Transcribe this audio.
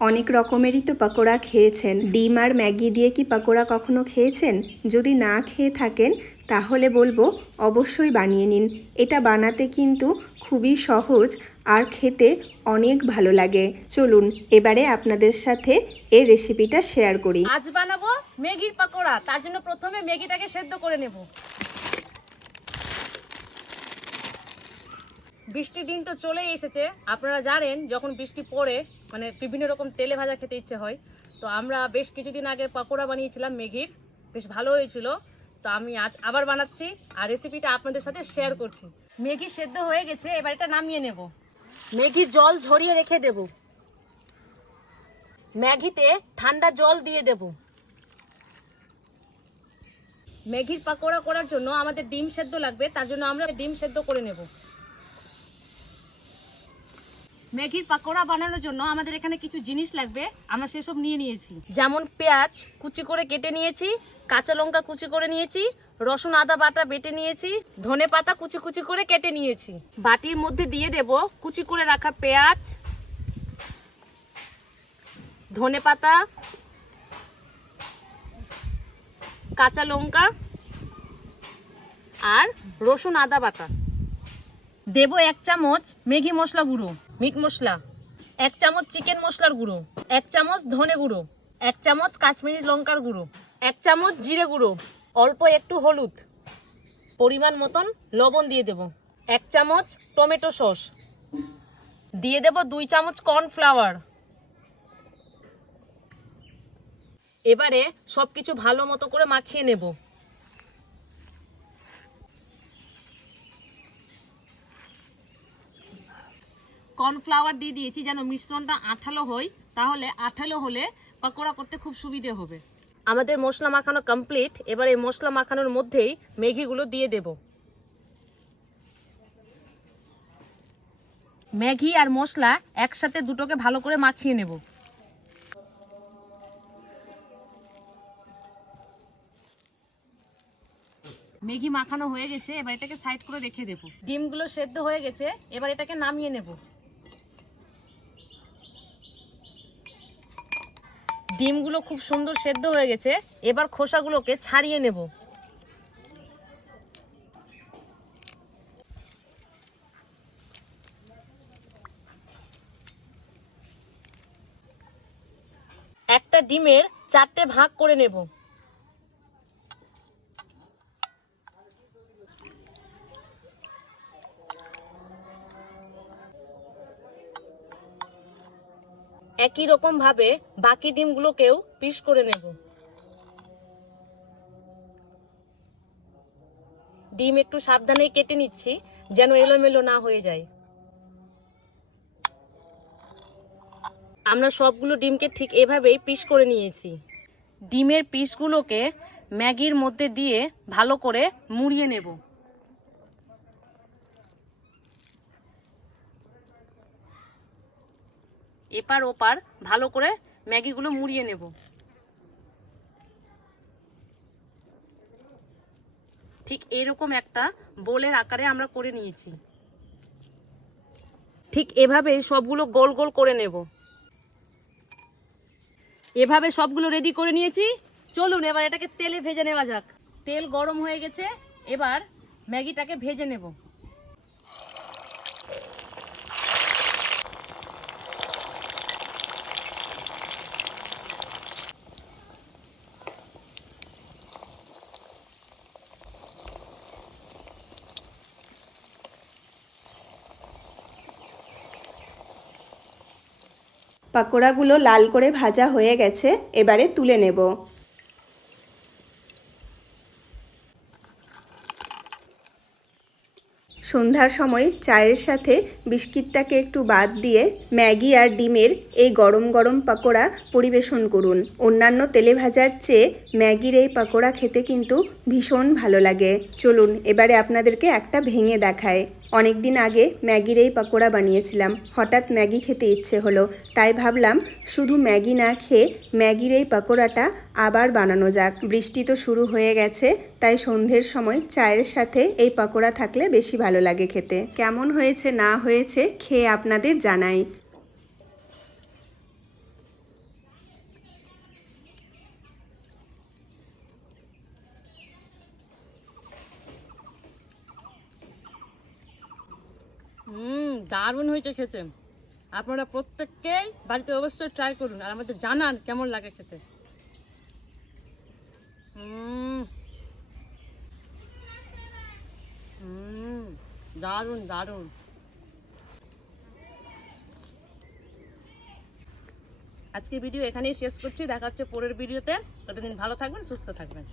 অনেক রকমেরই তো পকোড়া খেয়েছেন। ডিম আর ম্যাগি দিয়ে কি পকোড়া কখনো খেয়েছেন? যদি না খেয়ে থাকেন তাহলে বলবো অবশ্যই বানিয়ে নিন। এটা বানাতে কিন্তু খুবই সহজ আর খেতে অনেক ভালো লাগে। চলুন এবারে আপনাদের সাথে এর রেসিপিটা শেয়ার করি। আজ বানাবো ম্যাগির পকোড়া। তার জন্য প্রথমে ম্যাগিটাকে সেদ্ধ করে নেব। বৃষ্টির দিন তো চলেই এসেছে। আপনারা জানেন যখন বৃষ্টি পড়ে মানে বিভিন্ন রকম তেলে ভাজা খেতে ইচ্ছে হয়। তো আমরা বেশ কিছুদিন আগে পকোড়া বানিয়েছিলাম ম্যাগির, বেশ ভালো হয়েছিল। তো আমি আজ আবার বানাচ্ছি আর রেসিপিটা আপনাদের সাথে শেয়ার করছি। ম্যাগি সেদ্ধ হয়ে গেছে, এবার এটা নামিয়ে নেব। ম্যাগির জল ঝরিয়ে রেখে দেব। ম্যাগিতে ঠান্ডা জল দিয়ে দেব। ম্যাগির পকোড়া করার জন্য আমাদের ডিম সেদ্ধ লাগবে, তার জন্য আমরা ডিম সেদ্ধ করে নেব। ম্যাগির পকোড়া বানানোর জন্য আমাদের এখানে কিছু জিনিস লাগবে, আমরা সেসব নিয়ে নিয়েছি। যেমন পেঁয়াজ কুচি করে কেটে নিয়েছি, কাঁচা লঙ্কা কুচি করে নিয়েছি, রসুন আদা বাটা বেটে নিয়েছি, ধনে পাতা কুচি কুচি করে কেটে নিয়েছি। বাটির মধ্যে দিয়ে দেব কুচি করে রাখা পেঁয়াজ, ধনে পাতা, কাঁচা লঙ্কা আর রসুন আদা বাটা। দেব 1 চামচ ম্যাগি মশলা গুঁড়ো, মিট মশলা, 1 চামচ চিকেন মশলার গুঁড়ো, 1 চামচ ধনে গুঁড়ো, 1 চামচ কাশ্মীরি লঙ্কার গুঁড়ো, 1 চামচ জিরে গুঁড়ো, অল্প একটু হলুদ, পরিমাণ মতন লবণ দিয়ে দেব, 1 চামচ টমেটো সস দিয়ে দেব, 2 চামচ কর্নফ্লাওয়ার। এবারে সবকিছু ভালো মতো করে মাখিয়ে নেব। কর্নফ্লাওয়ার দিয়ে দিয়েছি যেন মিশ্রণটা আঠালো হয়, তাহলে আঠালো হলে পকোড়া করতে খুব সুবিধে হবে। আমাদের মশলা মাখানো কমপ্লিট। এবার এই মশলা মাখানোর মধ্যেই ম্যাগিগুলো দিয়ে দেব। ম্যাগি আর মশলা একসাথে দুটোকে ভালো করে মাখিয়ে নেব। ম্যাগি মাখানো হয়ে গেছে, এবার এটাকে সাইড করে রেখে দেব। ডিমগুলো সেদ্ধ হয়ে গেছে, এবার এটাকে নামিয়ে নেব। ডিমগুলো খুব সুন্দর সেদ্ধ হয়ে গেছে, এবার খোসাগুলোকে ছাড়িয়ে নেব। একটা ডিমের 4টে ভাগ করে নেব। একই রকম ভাবে বাকি ডিমগুলোকেও পিস করে নেব। ডিম একটু সাবধানে কেটে নিচ্ছি যেন এলোমেলো না হয়ে যায়। আমরা সবগুলো ডিমকে ঠিক এভাবেই পিস করে নিয়েছি। ডিমের পিসগুলোকে ম্যাগির মধ্যে দিয়ে ভালো করে মুড়িয়ে নেব। এপার ওপার ভালো করে ম্যাগিগুলো মুড়িয়ে নেব। ঠিক এরকম একটা বোলের আকারে আমরা করে নিয়েছি। ঠিক এভাবে সবগুলো গোল গোল করে নেব। এভাবে সবগুলো রেডি করে নিয়েছি। চলুন এবার এটাকে তেলে ভেজে নেওয়া যাক। তেল গরম হয়ে গেছে, এবার ম্যাগিটাকে ভেজে নেব। পকোড়াগুলো লাল করে ভাজা হয়ে গেছে, এবারে তুলে নেব। সন্ধ্যার সময় চায়ের সাথে বিস্কিটটাকে একটু বাদ দিয়ে ম্যাগি আর ডিমের এই গরম গরম পকোড়া পরিবেশন করুন। অন্যান্য তেলে ভাজার চেয়ে ম্যাগির এই পকোড়া খেতে কিন্তু ভীষণ ভালো লাগে। চলুন এবারে আপনাদেরকে একটা ভেঙে দেখায়। অনেক দিন আগে ম্যাগির এই পকোড়া বানিয়েছিলাম, হঠাৎ ম্যাগি খেতে ইচ্ছে হলো, তাই ভাবলাম শুধু ম্যাগি না খেয়ে ম্যাগির এই পকোড়াটা আবার বানানো যাক। বৃষ্টি তো শুরু হয়ে গেছে, তাই সন্ধ্যের সময় চায়ের সাথে এই পকোড়া থাকলে বেশি ভালো লাগে খেতে। কেমন হয়েছে না হয়েছে খেয়ে আপনাদের জানাই। দারুণ হয়েছে খেতে। আপনারা প্রত্যেককেই বাড়িতে অবশ্যই ট্রাই করুন আর আমাদের জানান কেমন লাগে খেতে। দারুণ দারুণ। আজকের ভিডিও এখানেই শেষ করছি, দেখা হচ্ছে পরের ভিডিওতে। ততদিন ভালো থাকবেন, সুস্থ থাকবেন।